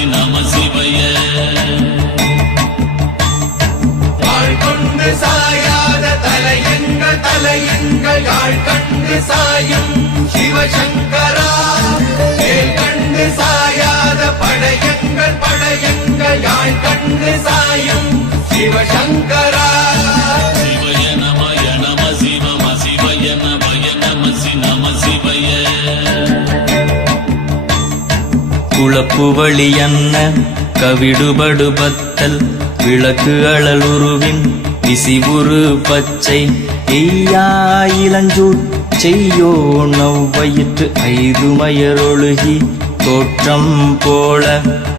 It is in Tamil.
நமசி நம சிவய கொண்டு சாயாத தலையங்கள் யாழ் கண்டு சாயும் சிவசங்கரா வேல் கண்டு சாயாத படையங்கள் யாழ் கண்டு சாயும் சிவசங்கரா சிவய நமய நம சிவம சிவய நமய நமசி நம சிவய குழப்புவழி அன்ன கவிடுபடுபத்தல் விளக்கு அழலுருவின் விசிவுரு பச்சை எய்யாயிலஞ்சூட் செய்யோ நவ்வயிற்று ஐதுமயரொழுகி தோற்றம் போல